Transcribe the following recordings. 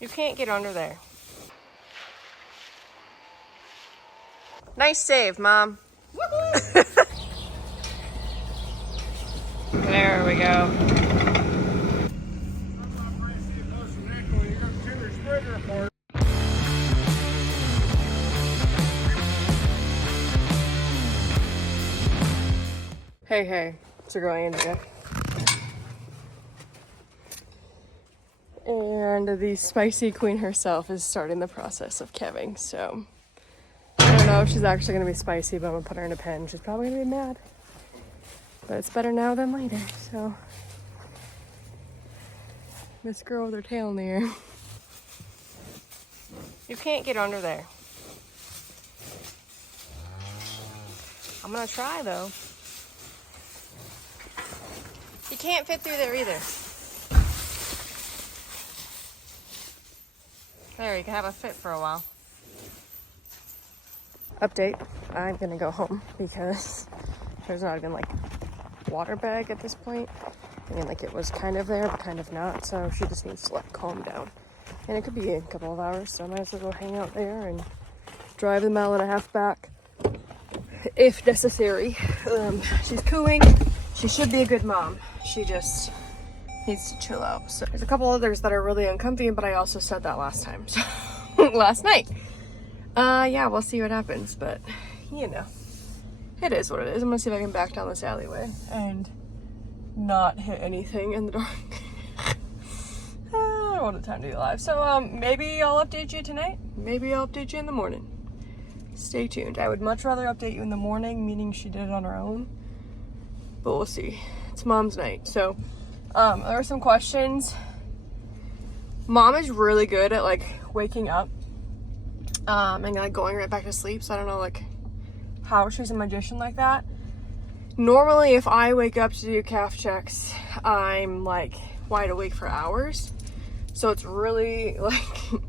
You can't get under there. Nice save, Mom. There we go. Hey, it's your girl Indigo. And the spicy queen herself is starting the process of calving, so I don't know if she's actually going to be spicy, but I'm going to put her in a pen. She's probably going to be mad. But it's better now than later, so. This girl with her tail in the air. You can't get under there. I'm going to try, though. You can't fit through there either. There, you can have a fit for a while. Update, I'm gonna go home because there's not even like water bag at this point. I mean, like it was kind of there, but kind of not, so she just needs to like calm down. And it could be a couple of hours, so I might as well go hang out there and drive the mile and a half back if necessary. She's cooing. She should be a good mom. She just needs to chill out. So there's a couple others that are really uncomfy, but I also said that last time, so last night. Yeah, we'll see what happens, but you know, it is what it is. I'm gonna see if I can back down this alleyway and not hit anything in the dark. I don't want the time to be alive. So maybe I'll update you tonight. Maybe I'll update you in the morning. Stay tuned. I would much rather update you in the morning, meaning she did it on her own, but we'll see. It's mom's night, so there are some questions. Mom is really good at like waking up and like going right back to sleep, so I don't know like how she's a magician like that. Normally if I wake up to do calf checks, I'm like wide awake for hours, so it's really like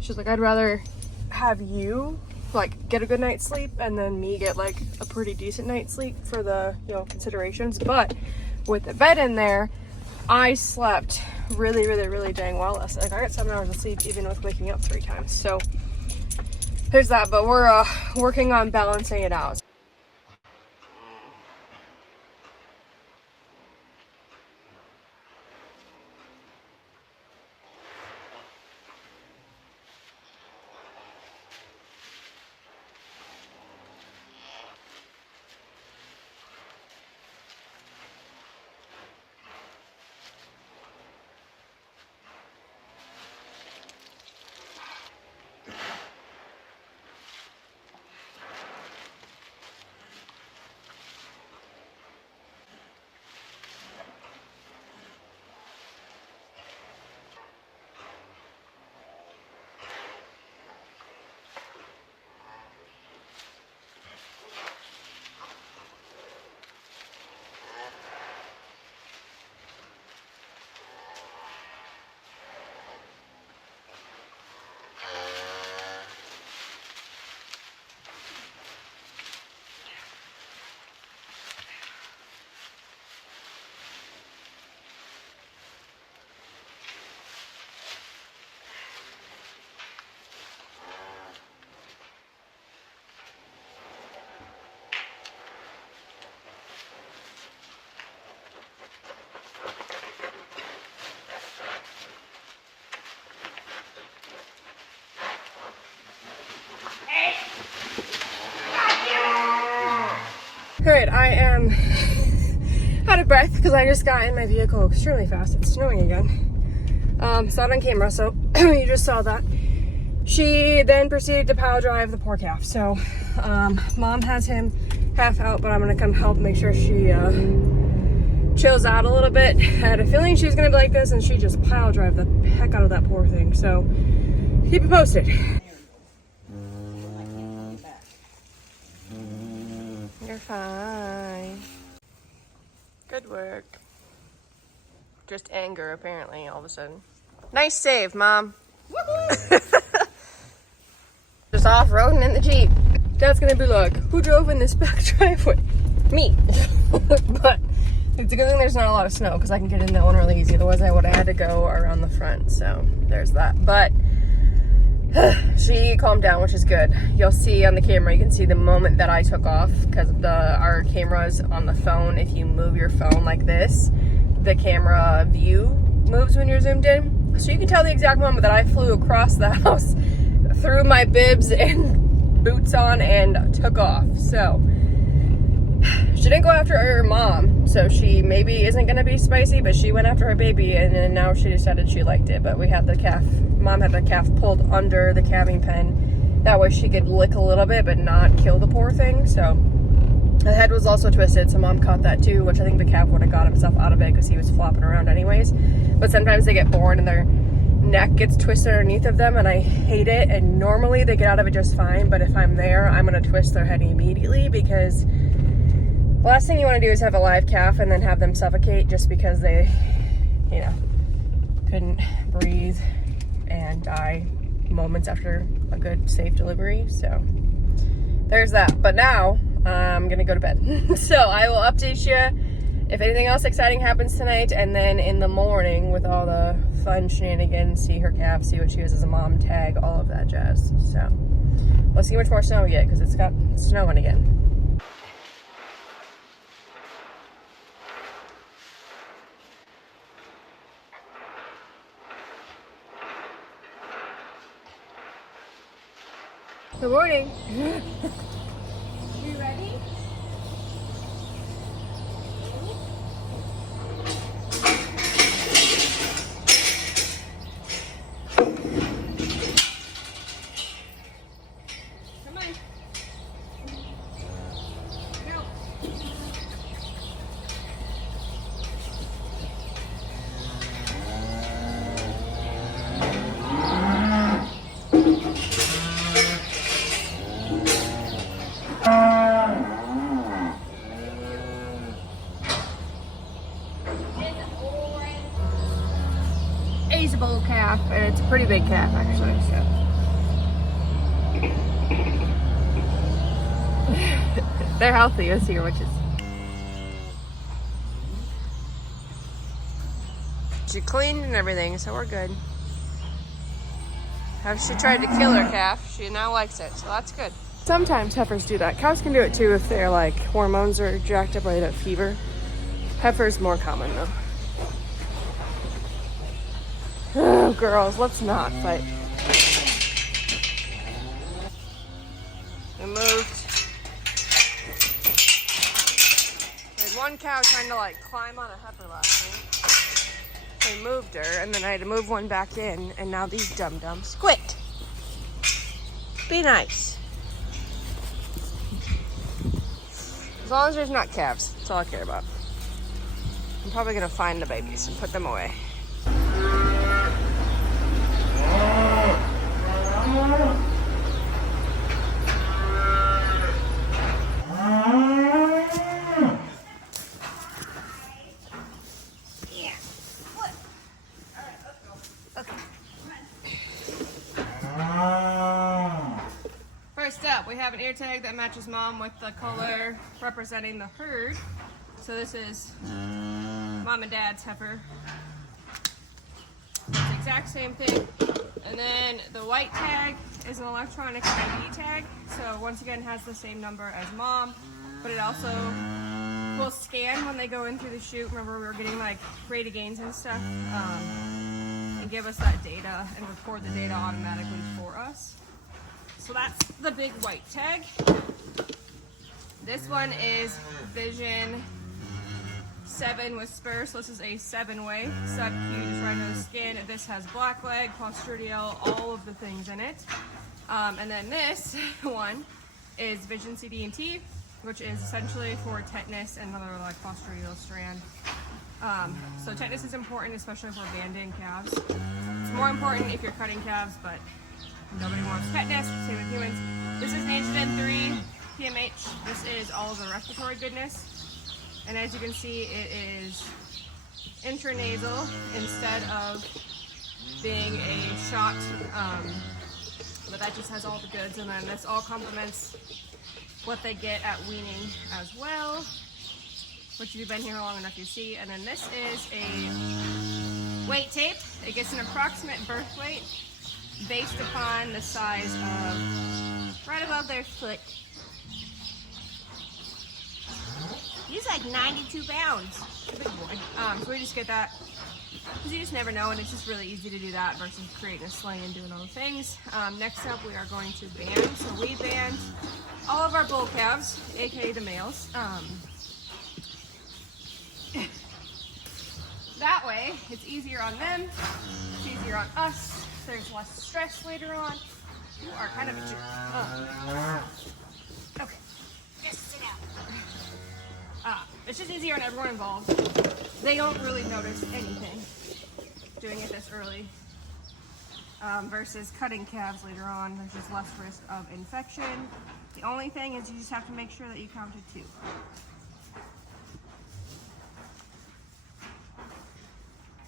she's like, I'd rather have you like get a good night's sleep and then me get like a pretty decent night's sleep for the, you know, considerations. But with the bed in there, I slept really dang well last night. Like I got 7 hours of sleep even with waking up 3 times. So there's that, but we're working on balancing it out. Alright, I am out of breath because I just got in my vehicle extremely fast. It's snowing again. Saw it on camera, so you just saw that. She then proceeded to pile drive the poor calf. So mom has him half out, but I'm gonna come help make sure she chills out a little bit. I had a feeling she was gonna be like this, and she just pile drive the heck out of that poor thing. So keep it posted. You're fine. Good work. Just anger, apparently, all of a sudden. Nice save, Mom. Just off-roading in the Jeep. Dad's gonna be like, who drove in this back driveway? Me. But It's a good thing there's not a lot of snow because I can get in that one really easy. Otherwise, I would have had to go around the front. So there's that. But she calmed down, which is good. You'll see on the camera, you can see the moment that I took off because our camera's on the phone. If you move your phone like this, the camera view moves when you're zoomed in. So you can tell the exact moment that I flew across the house, threw my bibs and boots on, and took off. So she didn't go after her mom, so she maybe isn't going to be spicy, but she went after her baby, and then now she decided she liked it. But we had the calf, mom had the calf pulled under the calving pen. That way she could lick a little bit, but not kill the poor thing. So the head was also twisted, so mom caught that too, which I think the calf would have got himself out of it because he was flopping around anyways. But sometimes they get born and their neck gets twisted underneath of them, and I hate it. And normally they get out of it just fine, but if I'm there, I'm going to twist their head immediately because the last thing you want to do is have a live calf and then have them suffocate just because they, you know, couldn't breathe and die moments after a good, safe delivery. So there's that. But now I'm going to go to bed. So I will update you if anything else exciting happens tonight. And then in the morning with all the fun shenanigans, see her calf, see what she is as a mom, tag, all of that jazz. So we'll see how much more snow we get because it's got snowing again. Good morning. You ready? Come on. Go. He's a bull calf, and it's a pretty big calf actually. So they're healthy. You'll see which is. She cleaned and everything, so we're good. She tried to kill her calf. She now likes it, so that's good. Sometimes heifers do that. Cows can do it too if their like hormones are jacked up or they have fever. Heifer's more common though. Oh, girls, let's not fight. We moved. We had one cow trying to like climb on a heifer last night. We moved her, and then I had to move one back in, and now these dum-dums quit. Be nice. As long as there's not calves, that's all I care about. I'm probably gonna find the babies and put them away. First up, we have an ear tag that matches mom with the color representing the herd. So this is mom and dad's heifer. It's the exact same thing. And then the white tag is an electronic ID tag. So once again has the same number as mom, but it also will scan when they go in through the chute. Remember we were getting like rate of gains and stuff, and give us that data and record the data automatically for us. So that's the big white tag. This one is Vision 7 with spur, so this is a 7-way. Sub-Q, just right under the skin. This has black leg, clostridial, all of the things in it. And then this one is Vision CD&T, which is essentially for tetanus and another like clostridial strand. So tetanus is important, especially for banding calves. It's more important if you're cutting calves, but nobody wants tetanus, same with humans. This is Antigen 3 PMH. This is all of the respiratory goodness. And as you can see, it is intranasal instead of being a shot, but that just has all the goods. And then this all complements what they get at weaning as well. which if you've been here long enough you see. And then this is a weight tape. It gets an approximate birth weight based upon the size of right above their foot. He's like 92 pounds. Big boy. So we just get that because you just never know, and it's just really easy to do that versus creating a sling and doing all the things. Next up, we are going to band. So we band all of our bull calves, aka the males. That way, it's easier on them, it's easier on us, there's less stress later on. You are kind of a jerk. Okay, just sit down. It's just easier on everyone involved. They don't really notice anything doing it this early versus cutting calves later on. There's just less risk of infection. The only thing is you just have to make sure that you count to 2.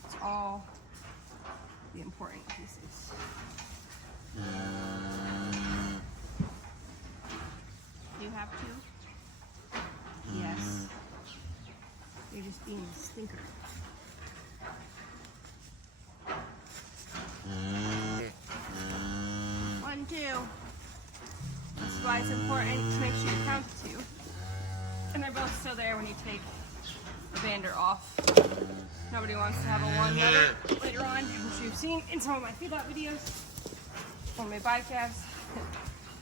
It's all the important pieces. Do you have 2? Yes. You're just being a stinker. One, 2. This is why it's important to make sure you count to 2. And they're both still there when you take the bander off. Nobody wants to have a 1 later on, which you've seen in some of my feedlot videos when we buy calves.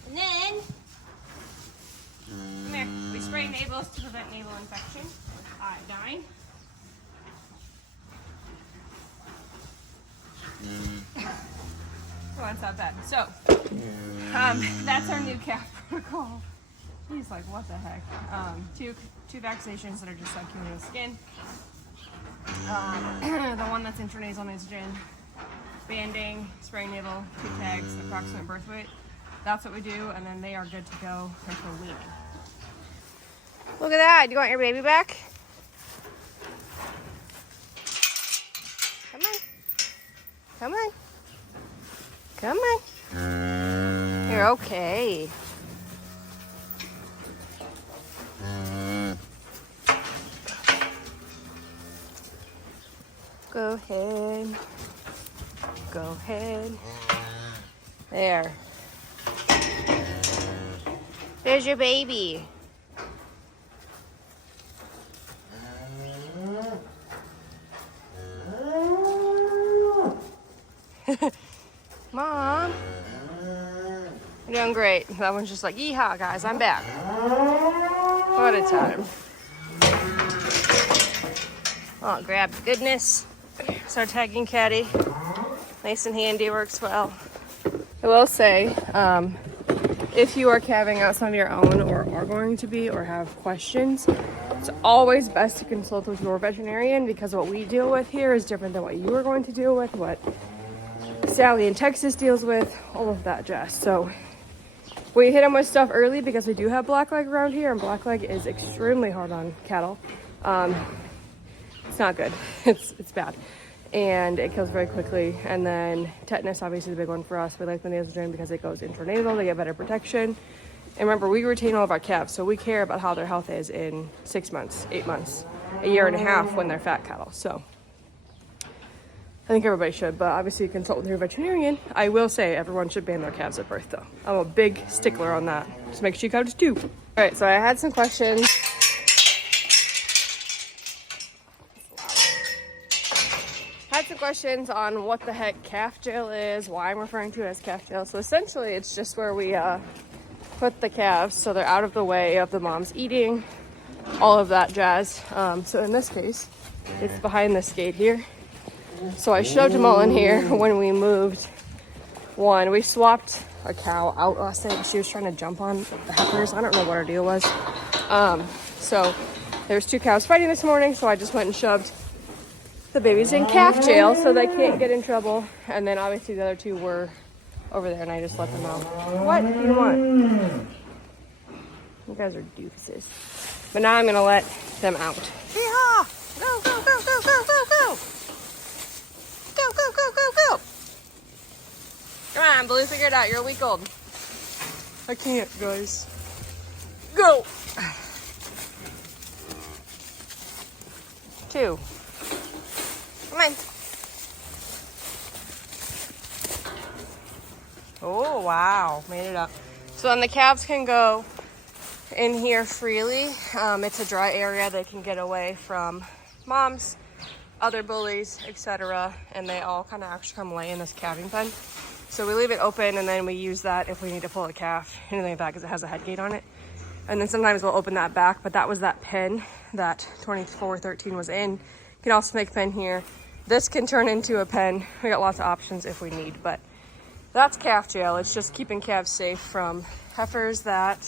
And then, come here, we spray navels to prevent navel infection. Iodine. Well, it's not bad. So, that's our new calf protocol. He's like, what the heck? Two vaccinations that are just subcutaneous with skin. The one that's intranasal nitrogen, banding, spraying navel, 2 tags, approximate birth weight. That's what we do, and then they are good to go until weaning. Look at that! Do you want your baby back? Come on. Come on. Come on. You're okay. Go ahead. Go ahead. There. There's your baby. Mom. You're doing great. That one's just like, yeehaw, guys, I'm back. What a time. Oh, grab the goodness. Start tagging Caddy. Nice and handy, works well. I will say, if you are calving out some of your own or are going to be or have questions, it's always best to consult with your veterinarian because what we deal with here is different than what you are going to deal with, what Sally in Texas deals with, all of that jazz. So we hit them with stuff early because we do have blackleg around here, and blackleg is extremely hard on cattle. It's not good. It's bad. And it kills very quickly. And then tetanus, obviously the big one for us. We like the nasal drain because it goes intranasal. They get better protection. And remember, we retain all of our calves, so we care about how their health is in 6 months, 8 months, a year and a half when they're fat cattle. So I think everybody should, but obviously consult with your veterinarian. I will say everyone should ban their calves at birth, though. I'm a big stickler on that. Just make sure you count to 2. All right, so I had some questions. Questions on what the heck calf jail is, why I'm referring to it as calf jail. So essentially it's just where we put the calves so they're out of the way of the moms eating, all of that jazz. So in this case, it's behind this gate here. So I shoved them all in here when we moved one. We swapped a cow out last night. She was trying to jump on the heifers. I don't know what her deal was. So there's 2 cows fighting this morning, so I just went and shoved the babies in calf jail so they can't get in trouble. And then obviously the other 2 were over there and I just let them out. What do you want? You guys are doofuses. But now I'm gonna let them out. Yeehaw! Go, go, go, go, go, go, go! Go, go, go, go, go! Come on, Blue, figure it out. You're a week old. I can't, guys. Go! too. Come on. Oh, wow. Made it up. So then the calves can go in here freely. It's a dry area. They can get away from moms, other bullies, etc. And they all kind of actually come lay in this calving pen. So we leave it open, and then we use that if we need to pull a calf into the back because it has a head gate on it. And then sometimes we'll open that back, but that was that pen that 2413 was in. You can also make a pen here. This can turn into a pen. We got lots of options if we need, but that's calf jail. It's just keeping calves safe from heifers that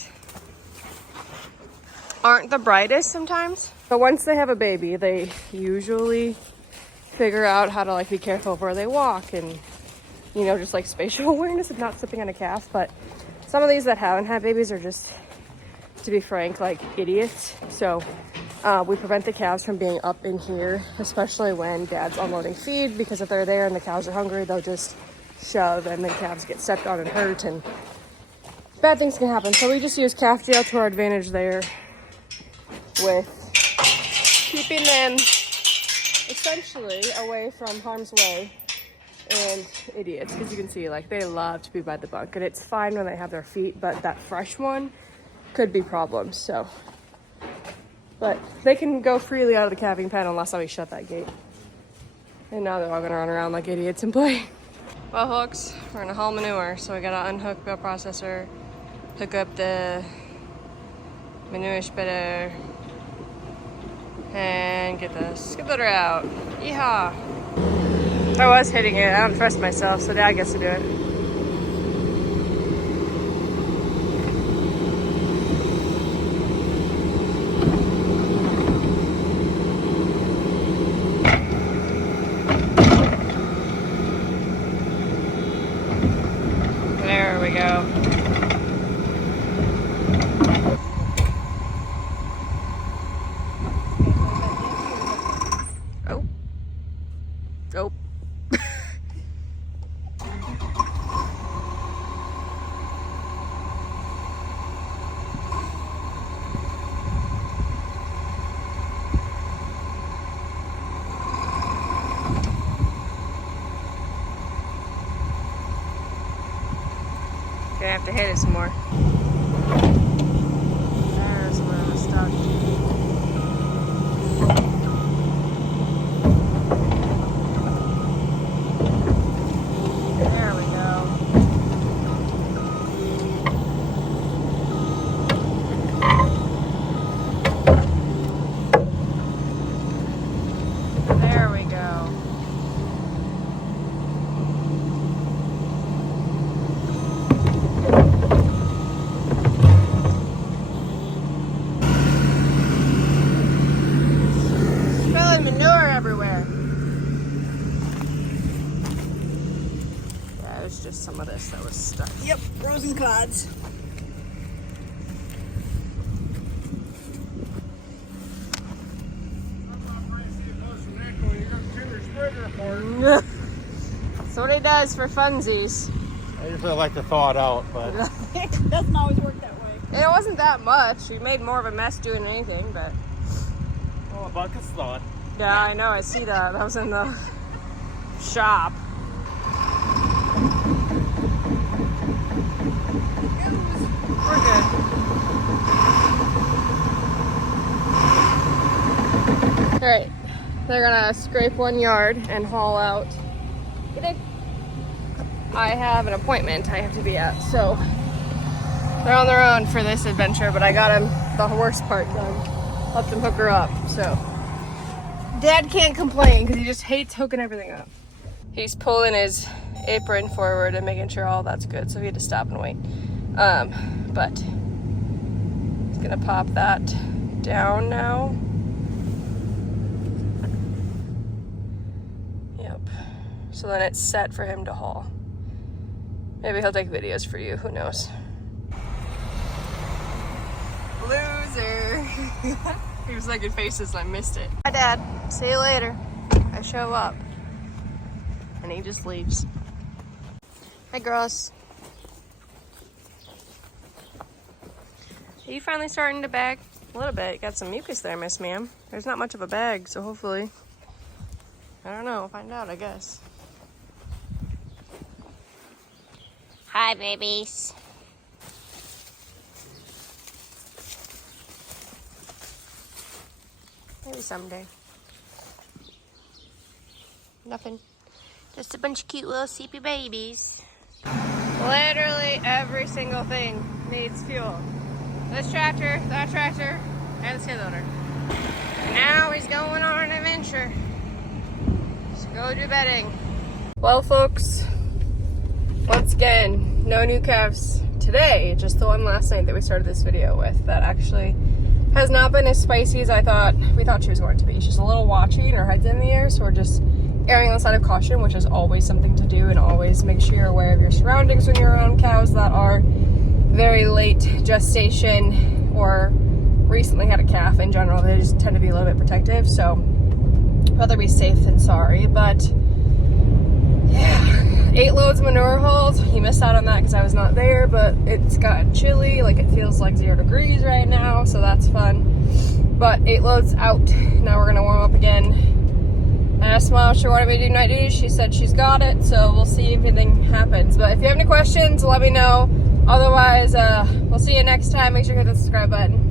aren't the brightest sometimes. But once they have a baby, they usually figure out how to like be careful where they walk and, you know, just like spatial awareness of not slipping on a calf. But some of these that haven't had babies are just, to be frank, like idiots. So we prevent the calves from being up in here, especially when dad's unloading feed, because if they're there and the cows are hungry, they'll just shove and then calves get stepped on and hurt and bad things can happen. So we just use calf jail to our advantage there with keeping them essentially away from harm's way and idiots, because you can see like they love to be by the bunk, and it's fine when they have their feet, but that fresh one could be problems. So, but they can go freely out of the calving pen unless we shut that gate. And now they're all gonna run around like idiots and play. Well, folks, we're gonna haul manure, so we gotta unhook the processor, hook up the manure splitter, and get the skip loader out. Yeehaw! I was hitting it. I don't trust myself, so Dad gets to do it. There we go. Oh. Oh. Gonna have to hit it some more. There's where it was stuck. There we go. There we go. Manure everywhere. Yeah, it was just some of this that was stuck. Yep, frozen clods. That's what he does for funsies. I usually like to thaw it out, but Doesn't always work that way. It wasn't that much. We made more of a mess doing anything, but well, a bucket's thawed. yeah, I know. I see that. That was in the shop. We're good. All right, they're gonna scrape 1 yard and haul out. I have an appointment I have to be at, so they're on their own for this adventure, but I got him the worst part done. Helped him hook her up, so. Dad can't complain because he just hates hooking everything up. He's pulling his apron forward and making sure all that's good, so he had to stop and wait. But he's gonna pop that down now. Yep. So then it's set for him to haul. Maybe he'll take videos for you, who knows. Loser. He was making faces and I missed it. Hi, Dad. See you later. I show up. And he just leaves. Hi, girls. Are you finally starting to bag? A little bit. Got some mucus there, Miss Ma'am. There's not much of a bag, so hopefully. I don't know. We'll find out, I guess. Hi, babies. Maybe someday. Nothing. Just a bunch of cute little sleepy babies. Literally every single thing needs fuel. This tractor, that tractor, and the skid loader. Now he's going on an adventure. Let's go do bedding. Well, folks, once again, no new calves today. Just the one last night that we started this video with that actually has not been as spicy as we thought she was going to be. She's a little watchy and her head's in the air, so we're just erring on the side of caution, which is always something to do, and always make sure you're aware of your surroundings when you're around cows that are very late gestation or recently had a calf. In general, they just tend to be a little bit protective, so rather be safe than sorry. But yeah, 8 loads of manure hauled. You missed out on that because I was not there, but it's gotten chilly. Like, it feels like 0 degrees right now, so that's fun. But 8 loads out. Now we're gonna warm up again. I asked Mom if she wanted me to do night duty. She said she's got it, so we'll see if anything happens. But if you have any questions, let me know. Otherwise, we'll see you next time. Make sure you hit the subscribe button.